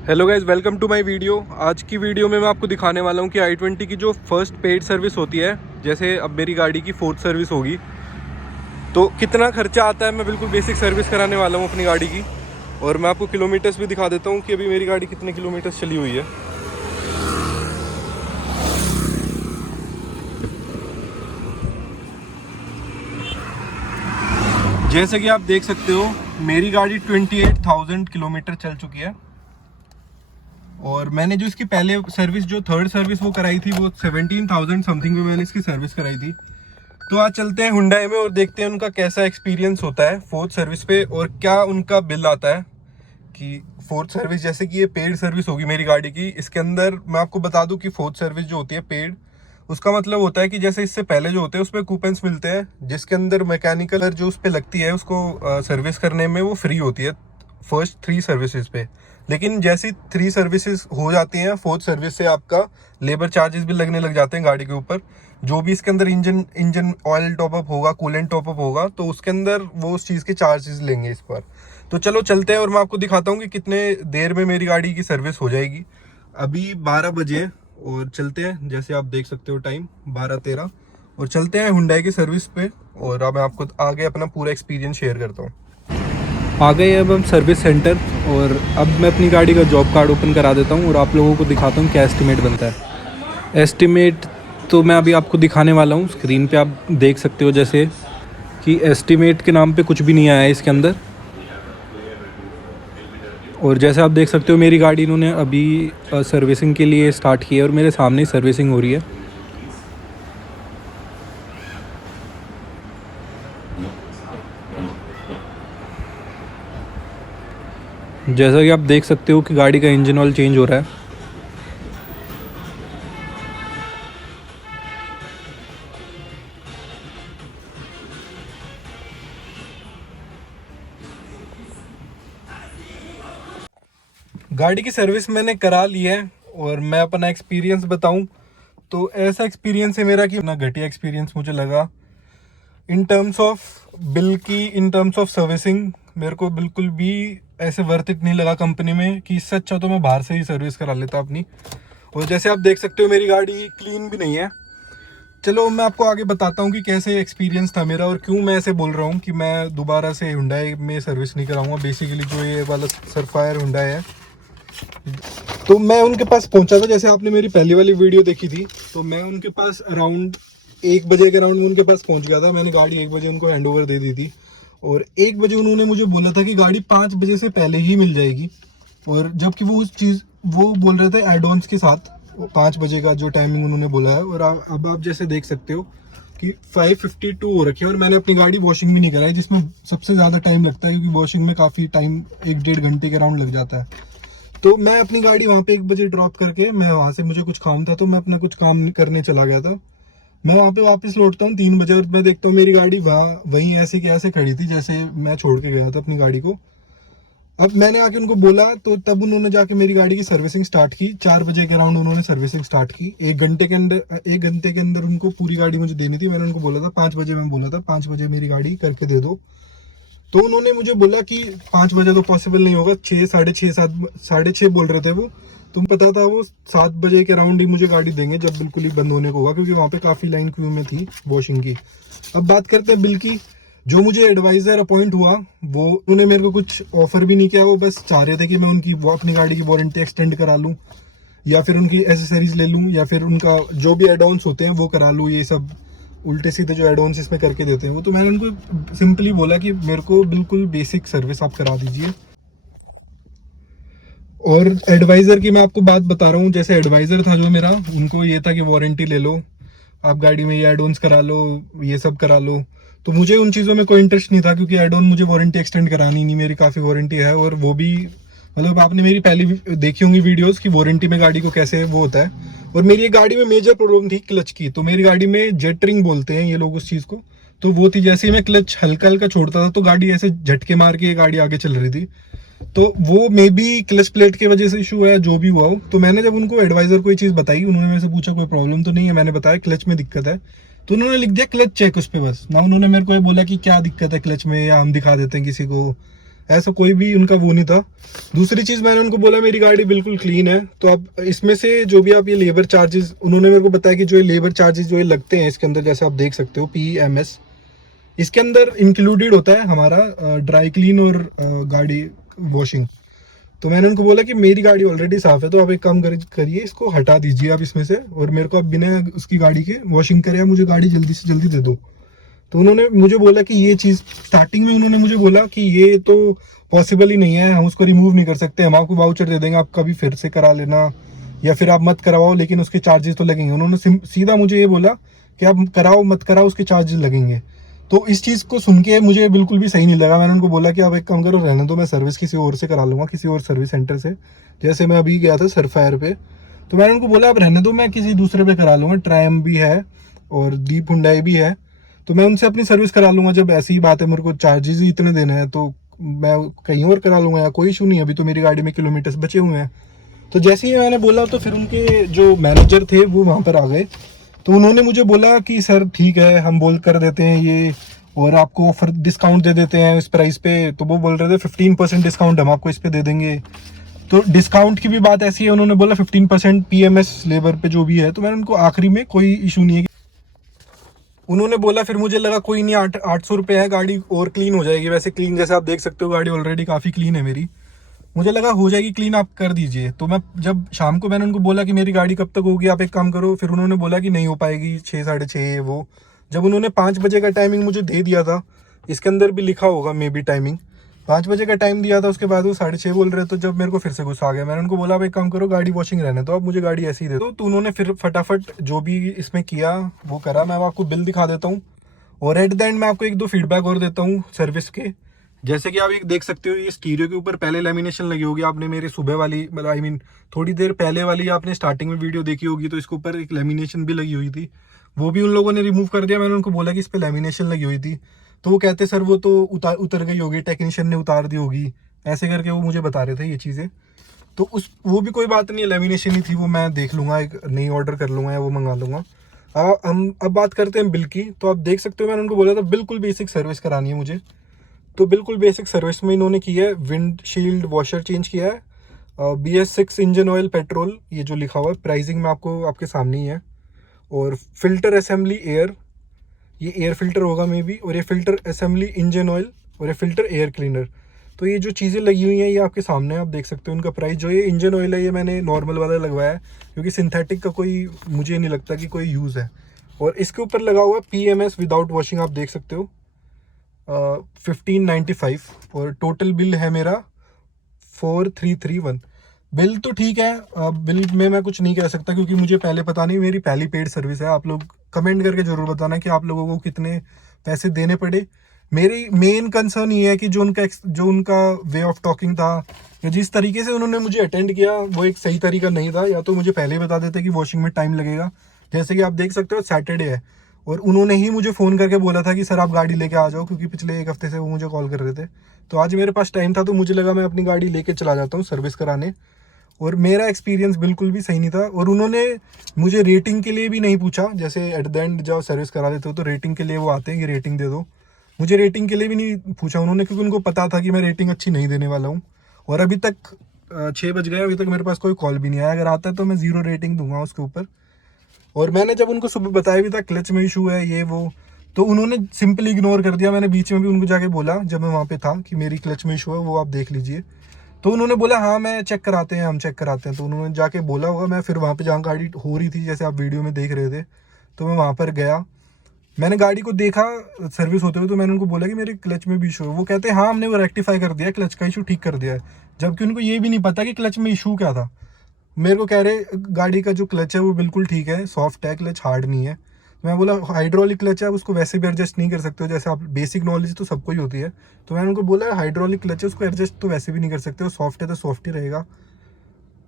Hello guys, welcome to my video. आज की video में मैं आपको दिखाने वाला हूँ कि i20 की जो फर्स्ट पेड सर्विस होती है, जैसे अब मेरी गाड़ी की फोर्थ सर्विस होगी तो कितना खर्चा आता है। मैं बिल्कुल बेसिक सर्विस कराने वाला हूँ अपनी गाड़ी की, और मैं आपको किलोमीटर्स भी दिखा देता हूँ कि अभी मेरी गाड़ी कितने किलोमीटर्स चली हुई है। जैसे कि आप देख सकते हो, मेरी गाड़ी 28,000 किलोमीटर चल चुकी है, और मैंने जो इसकी पहले सर्विस, जो थर्ड सर्विस वो कराई थी, वो 17,000 समथिंग में मैंने इसकी सर्विस कराई थी। तो आज चलते हैं हुंडई में और देखते हैं उनका कैसा एक्सपीरियंस होता है फोर्थ सर्विस पे, और क्या उनका बिल आता है। कि फोर्थ सर्विस, जैसे कि ये पेड सर्विस होगी मेरी गाड़ी की, इसके अंदर मैं आपको बता दूं कि फोर्थ सर्विस जो होती है पेड, उसका मतलब होता है कि जैसे इससे पहले जो होते हैं उसमें कूपन्स मिलते हैं, जिसके अंदर मैकेनिकल जो उस पर लगती है उसको सर्विस करने में वो फ्री होती है फर्स्ट 3 सर्विसेज पे। लेकिन जैसी 3 सर्विसेज हो जाती हैं, फोर्थ सर्विस से आपका लेबर चार्जेस भी लगने लग जाते हैं गाड़ी के ऊपर। जो भी इसके अंदर इंजन ऑयल टॉपअप होगा, कूलेंट टॉपअप होगा, तो उसके अंदर वो उस चीज़ के चार्जेस लेंगे इस पर। तो चलो चलते हैं और मैं आपको दिखाता हूँ कि कितने देर में मेरी गाड़ी की सर्विस हो जाएगी। अभी 12 बजे हैं और चलते हैं, जैसे आप देख सकते हो टाइम 12:13, और चलते हैं हुंडई की सर्विस पे, और अब मैं आपको आगे अपना पूरा एक्सपीरियंस शेयर करता हूँ। आ गए अब हम सर्विस सेंटर, और अब मैं अपनी गाड़ी का जॉब कार्ड ओपन करा देता हूँ और आप लोगों को दिखाता हूँ क्या एस्टिमेट बनता है। एस्टिमेट तो मैं अभी आपको दिखाने वाला हूँ, स्क्रीन पे आप देख सकते हो जैसे कि एस्टिमेट के नाम पे कुछ भी नहीं आया है इसके अंदर। और जैसे आप देख सकते हो मेरी गाड़ी इन्होंने अभी सर्विसिंग के लिए स्टार्ट की है, और मेरे सामने ही सर्विसिंग हो रही है। जैसा कि आप देख सकते हो कि गाड़ी का इंजन ऑयल चेंज हो रहा है। गाड़ी की सर्विस मैंने करा ली है, और मैं अपना एक्सपीरियंस बताऊं तो ऐसा एक्सपीरियंस है मेरा कि ना घटिया एक्सपीरियंस मुझे लगा इन टर्म्स ऑफ बिल की, इन टर्म्स ऑफ सर्विसिंग। मेरे को बिल्कुल भी ऐसे वर्थ इट नहीं लगा कंपनी में, कि इससे अच्छा तो मैं बाहर से ही सर्विस करा लेता अपनी। और जैसे आप देख सकते हो मेरी गाड़ी क्लीन भी नहीं है। चलो मैं आपको आगे बताता हूँ कि कैसे एक्सपीरियंस था मेरा, और क्यों मैं ऐसे बोल रहा हूँ कि मैं दोबारा से हुंडई में सर्विस नहीं कराऊंगा। बेसिकली जो ये वाला सरफायर हुंडई है, तो मैं उनके पास पहुंचा था, जैसे आपने मेरी पहली वाली वीडियो देखी थी, तो मैं उनके पास अराउंड 1 बजे के अराउंड उनके पास पहुंच गया था। मैंने गाड़ी 1 बजे उनको हैंड ओवर दे दी थी, और 1 बजे उन्होंने मुझे बोला था कि गाड़ी 5 बजे से पहले ही मिल जाएगी। और जबकि वो उस चीज़ वो बोल रहे थे एड ऑन्स के साथ 5 बजे का जो टाइमिंग उन्होंने बोला है। और अब आप जैसे देख सकते हो कि 5:52 हो रखी है, और मैंने अपनी गाड़ी वॉशिंग भी नहीं कराई, जिसमें सबसे ज़्यादा टाइम लगता है, क्योंकि वॉशिंग में काफ़ी टाइम 1-1.5 घंटे के अराउंड लग जाता है। तो मैं अपनी गाड़ी वहाँ पे 1 बजे ड्रॉप करके, मैं वहाँ से, मुझे कुछ काम था तो मैं अपना कुछ काम करने चला गया था। मैं वहाँ पे वापस लौटता हूँ 3 बजे, और मैं देखता हूँ मेरी गाड़ी वहीं ऐसे के ऐसे खड़ी थी जैसे मैं छोड़ के गया था अपनी गाड़ी को। अब मैंने आके उनको बोला, तो तब उन्होंने जाके मेरी गाड़ी की सर्विसिंग स्टार्ट की। 4 बजे के अराउंड उन्होंने सर्विसिंग स्टार्ट की। 1 घंटे के अंदर उनको पूरी गाड़ी मुझे देनी थी। मैंने उनको बोला था 5 बजे, मैं बोला था 5 बजे मेरी गाड़ी करके दे दो। तो उन्होंने मुझे बोला कि 5 बजे तो पॉसिबल नहीं होगा, 6, साढ़े 6, 7, 6:30 बोल रहे थे वो। तुम पता था वो 7 बजे के अराउंड ही मुझे गाड़ी देंगे, जब बिल्कुल ही बंद होने को होगा, क्योंकि वहाँ पे काफ़ी लाइन क्यू में थी वॉशिंग की। अब बात करते हैं बिल की। जो मुझे एडवाइज़र अपॉइंट हुआ, वो उन्होंने मेरे को कुछ ऑफर भी नहीं किया। वो बस चाह रहे थे कि मैं उनकी अपनी गाड़ी की वारंटी एक्सटेंड करा लूँ, या फिर उनकी एसेसरीज ले लूँ, या फिर उनका जो भी एड ऑन्स होते हैं वो करा लूँ। ये सब उल्टे सीधे जो एड ऑन्स इसमें करके देते हैं वो, तो मैंने उनको सिंपली बोला कि मेरे को बिल्कुल बेसिक सर्विस आप करा दीजिए। और एडवाइज़र की मैं आपको बात बता रहा हूँ, जैसे एडवाइज़र था जो मेरा, उनको ये था कि वारंटी ले लो, आप गाड़ी में ये एड ऑन्स करा लो, ये सब करा लो। तो मुझे उन चीज़ों में कोई इंटरेस्ट नहीं था, क्योंकि एड ऑन मुझे वारंटी एक्सटेंड करानी नहीं, मेरी काफ़ी वारंटी है। और वो भी मतलब आपने मेरी पहली देखी होंगी वीडियोस कि वारंटी में गाड़ी को कैसे वो होता है। और मेरी एक गाड़ी में मेजर प्रॉब्लम थी क्लच की। तो मेरी गाड़ी में जेटरिंग बोलते हैं ये लोग उस चीज़ को, तो वो थी। जैसे ही मैं क्लच हल्का हल्का छोड़ता था तो गाड़ी ऐसे झटके मार के ये गाड़ी आगे चल रही थी। तो वो मे बी क्लच प्लेट की वजह से इशू है, जो भी हुआ हो। तो मैंने जब उनको एडवाइज़र को ये चीज़ बताई, उन्होंने मेरे से पूछा कोई प्रॉब्लम तो नहीं है, मैंने बताया क्लच में दिक्कत है। तो उन्होंने लिख दिया क्लच चेक उस पर, बस ना उन्होंने मेरे को ये बोला कि क्या दिक्कत है क्लच में, या हम दिखा देते हैं किसी को। ऐसा कोई भी उनका वो नहीं था। दूसरी चीज़ मैंने उनको बोला मेरी गाड़ी बिल्कुल क्लीन है, तो आप इसमें से जो भी आप ये लेबर चार्जेस, उन्होंने मेरे को बताया कि जो ये लेबर चार्जेस जो ये लगते हैं इसके अंदर, जैसे आप देख सकते हो PMS, इसके अंदर इंक्लूडेड होता है हमारा ड्राई क्लीन और गाड़ी वॉशिंग। तो मैंने उनको बोला कि मेरी गाड़ी ऑलरेडी साफ़ है, तो आप एक काम करिए, इसको हटा दीजिए आप इसमें से, और मेरे को आप बिना उसकी गाड़ी के वॉशिंग करे मुझे गाड़ी जल्दी से जल्दी दे दो। तो उन्होंने मुझे बोला कि ये चीज़ स्टार्टिंग में उन्होंने मुझे बोला कि ये तो पॉसिबल ही नहीं है, हम उसको रिमूव नहीं कर सकते, हम आपको वाउचर दे देंगे, आप कभी फिर से करा लेना, या फिर आप मत करवाओ लेकिन उसके चार्जेस तो लगेंगे। उन्होंने सीधा मुझे ये बोला कि आप कराओ मत कराओ उसके चार्जेस लगेंगे। तो इस चीज़ को सुन के मुझे बिल्कुल भी सही नहीं लगा। मैंने उनको बोला कि आप एक काम करो, रहने दो, मैं सर्विस किसी और से करा लूँगा, किसी और सर्विस सेंटर से। जैसे मैं अभी गया था सरफायर पे, तो मैंने उनको बोला आप रहने दो, मैं किसी दूसरे पे करा लूँगा, ट्रायम भी है और दीप हुंडई भी है, तो मैं उनसे अपनी सर्विस करा लूँगा। जब ऐसी ही बात है, मेरे को चार्जेस ही इतने देने हैं, तो मैं कहीं और करा लूँगा, या कोई इशू नहीं है, अभी तो मेरी गाड़ी में किलोमीटर्स बचे हुए हैं। तो जैसे ही मैंने बोला, तो फिर उनके जो मैनेजर थे वो वहाँ पर आ गए। तो उन्होंने मुझे बोला कि सर ठीक है, हम बोल कर देते हैं ये, और आपको ऑफर डिस्काउंट दे देते हैं इस प्राइस पे। तो वो बोल रहे थे 15% डिस्काउंट हम आपको इस पे दे देंगे। तो डिस्काउंट की भी बात ऐसी है, उन्होंने बोला 15% PMS लेबर पे जो भी है। तो मैंने उनको आखिरी में कोई इशू नहीं है, उन्होंने बोला, फिर मुझे लगा कोई नहीं, 800 रुपये है, गाड़ी और क्लीन हो जाएगी। वैसे क्लीन जैसे आप देख सकते हो गाड़ी ऑलरेडी काफ़ी क्लीन है मेरी, मुझे लगा हो जाएगी क्लीन, आप कर दीजिए। तो मैं जब शाम को मैंने उनको बोला कि मेरी गाड़ी कब तक होगी, आप एक काम करो, फिर उन्होंने बोला कि नहीं हो पाएगी, 6 साढ़े 6 वो। जब उन्होंने 5 बजे का टाइमिंग मुझे दे दिया था, इसके अंदर भी लिखा होगा मे बी टाइमिंग, 5 बजे का टाइम दिया था, उसके बाद वो 6:30 बोल रहे। तो जब मेरे को फिर से गुस्सा आ गया, मैंने उनको बोला आप एक काम करो, गाड़ी वॉशिंग रहने तो आप मुझे गाड़ी ऐसी ही दे दो। तो उन्होंने फिर फटाफट जो भी इसमें किया वो करा। मैं आपको बिल दिखा देता हूँ, और एट द एंड मैं आपको 1-2 फीडबैक और देता हूँ सर्विस के। जैसे कि आप एक देख सकते हो, ये स्टीरियो के ऊपर पहले लेमिनेशन लगी होगी, आपने मेरे सुबह वाली मतलब आई मीन थोड़ी देर पहले वाली आपने स्टार्टिंग में वीडियो देखी होगी, तो इसके ऊपर एक लेमिनेशन भी लगी हुई थी, वो भी उन लोगों ने रिमूव कर दिया। मैंने उनको बोला कि इस पर लेमिनेशन लगी हुई थी, तो वो कहते सर वो तो उतर गई होगी, टेक्नीशियन ने उतार दी होगी, ऐसे करके वो मुझे बता रहे थे ये चीज़ें। तो उस वो भी कोई बात नहीं है, लेमिनेशन ही थी वो, मैं देख लूँगा, एक नई ऑर्डर कर लूँगा या वो मंगा लूँगा। हम अब बात करते हैं बिल की। तो आप देख सकते हो, मैंने उनको बोला था बिल्कुल बेसिक सर्विस करानी है मुझे, तो बिल्कुल बेसिक सर्विस में इन्होंने की है। विंडशील्ड वॉशर चेंज किया है, BS6 इंजन ऑयल पेट्रोल, ये जो लिखा हुआ है प्राइसिंग में आपको आपके सामने ही है, और फिल्टर असेंबली एयर, ये एयर फिल्टर होगा मे बी, और ये फिल्टर असेंबली इंजन ऑयल, और ये फिल्टर एयर क्लीनर। तो ये जो चीज़ें लगी हुई हैं ये आपके सामने आप देख सकते हो। उनका प्राइस जो ये इंजन ऑयल है ये मैंने नॉर्मल वाला लगवाया है, क्योंकि सिंथेटिक का कोई मुझे नहीं लगता कि कोई यूज़ है। और इसके ऊपर लगा हुआ है PMS विदाउट वॉशिंग, आप देख सकते हो 1595, और टोटल बिल है मेरा 4331। बिल तो ठीक है, बिल में मैं कुछ नहीं कह सकता क्योंकि मुझे पहले पता नहीं, मेरी पहली पेड सर्विस है। आप लोग कमेंट करके ज़रूर बताना कि आप लोगों को कितने पैसे देने पड़े। मेरी मेन कंसर्न ये है कि जो उनका वे ऑफ टॉकिंग था, या जिस तरीके से उन्होंने मुझे अटेंड किया, वो एक सही तरीका नहीं था। या तो मुझे पहले ही बता देते कि वॉशिंग में टाइम लगेगा, जैसे कि आप देख सकते हो सैटरडे है, और उन्होंने ही मुझे फ़ोन करके बोला था कि सर आप गाड़ी लेके आ जाओ, क्योंकि पिछले 1 हफ्ते से वो मुझे कॉल कर रहे थे। तो आज मेरे पास टाइम था, तो मुझे लगा मैं अपनी गाड़ी लेके चला जाता हूँ सर्विस कराने, और मेरा एक्सपीरियंस बिल्कुल भी सही नहीं था। और उन्होंने मुझे रेटिंग के लिए भी नहीं पूछा, जैसे एट द एंड जब सर्विस करा देते हो तो रेटिंग के लिए वो आते हैं कि रेटिंग दे दो, मुझे रेटिंग के लिए भी नहीं पूछा उन्होंने, क्योंकि उनको पता था कि मैं रेटिंग अच्छी नहीं देने वाला हूँ। और अभी तक 6 बज गए, अभी तक मेरे पास कोई कॉल भी नहीं आया। अगर आता है तो मैं 0 रेटिंग दूंगा उसके ऊपर। और मैंने जब उनको सुबह बताया भी था क्लच में इशू है ये वो, तो उन्होंने सिंपली इग्नोर कर दिया। मैंने बीच में भी उनको जाके बोला जब मैं वहाँ पे था कि मेरी क्लच में इशू है, वो आप देख लीजिए। तो उन्होंने बोला हाँ मैं चेक कराते हैं, हम चेक कराते हैं। तो उन्होंने जाके बोला होगा, मैं फिर वहाँ पे जहाँ गाड़ी हो रही थी, जैसे आप वीडियो में देख रहे थे, तो मैं वहाँ पर गया, मैंने गाड़ी को देखा सर्विस होते हुए, तो मैंने उनको बोला कि मेरे क्लच में भी इशू है। वो कहते हैं हाँ हमने वो रेक्टिफाई कर दिया, क्लच का इशू ठीक कर दिया है, जबकि उनको ये भी नहीं पता कि क्लच में इशू क्या था। मेरे को कह रहे गाड़ी का जो क्लच है वो बिल्कुल ठीक है, सॉफ्ट है, क्लच हार्ड नहीं है। मैं बोला हाइड्रोलिक क्लच है, उसको वैसे भी एडजस्ट नहीं कर सकते हो, जैसे आप बेसिक नॉलेज तो सबको ही होती है। तो मैंने उनको बोला हाइड्रोलिक क्लच है, उसको एडजस्ट तो वैसे भी नहीं कर सकते हो, सॉफ्ट है तो सॉफ्ट ही रहेगा।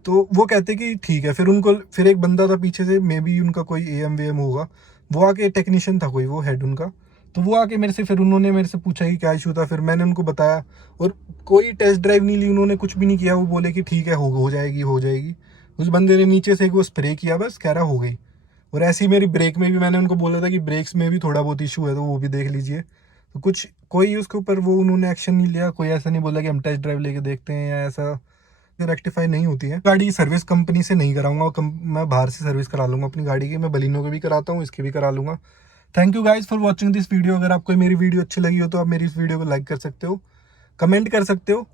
तो वो कहते कि ठीक है। फिर एक बंदा था पीछे से, मे बी उनका कोई AM होगा, वो आके टेक्नीशियन था कोई, वो हेड उनका, तो वो आके मेरे से, फिर उन्होंने मेरे से पूछा कि क्या इशू था, फिर मैंने उनको बताया। और कोई टेस्ट ड्राइव नहीं ली उन्होंने, कुछ भी नहीं किया। वो बोले कि ठीक है हो जाएगी हो जाएगी। उस बंदे ने नीचे से एक वो स्प्रे किया, बस कह रहा हो गई। और ऐसे ही मेरी ब्रेक में भी मैंने उनको बोला था कि ब्रेक्स में भी थोड़ा बहुत इशू है, तो वो भी देख लीजिए। तो कुछ कोई उसके ऊपर वो उन्होंने एक्शन नहीं लिया, कोई ऐसा नहीं बोला कि हम टेस्ट ड्राइव लेके देखते हैं या ऐसा, रेक्टिफाई नहीं होती है गाड़ी। सर्विस कंपनी से नहीं कराऊंगा, मैं बाहर से सर्विस करा लूंगा अपनी गाड़ी की। मैं बलिनो की भी कराता हूँ, इसकी भी करा लूंगा। Thank you guys for watching this video. अगर आपको मेरी वीडियो अच्छी लगी हो तो आप मेरी इस वीडियो को लाइक कर सकते हो, कमेंट कर सकते हो